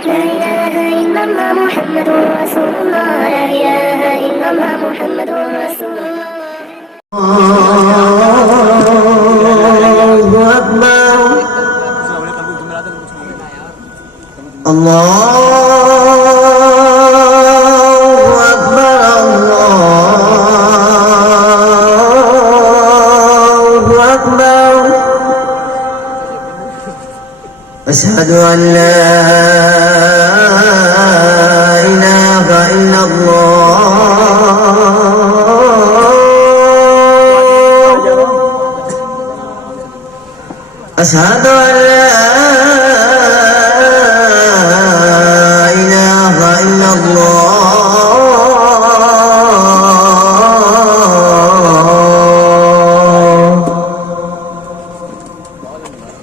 لا إله إلا الله محمد رسول الله. لا إله إلا الله محمد رسول الله. الله أكبر. الله أكبر. الله أكبر. أشهد أن لا إله إلا الله. أشهد أن لا إله إلا الله.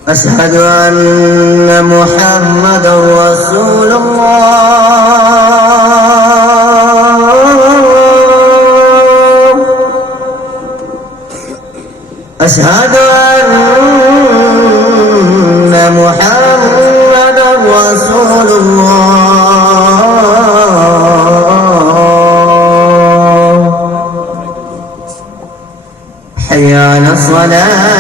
أشهد أن محمدا رسول الله. أشهد أن محمدا رسول الله. حي على الصلاة.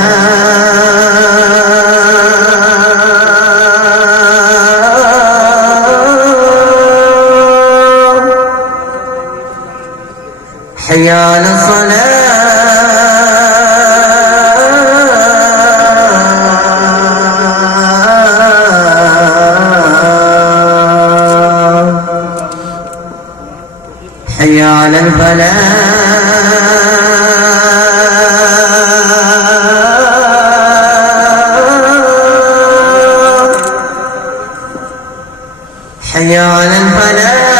حي على الصلاة. حي على الفلاح. حي على الفلاح.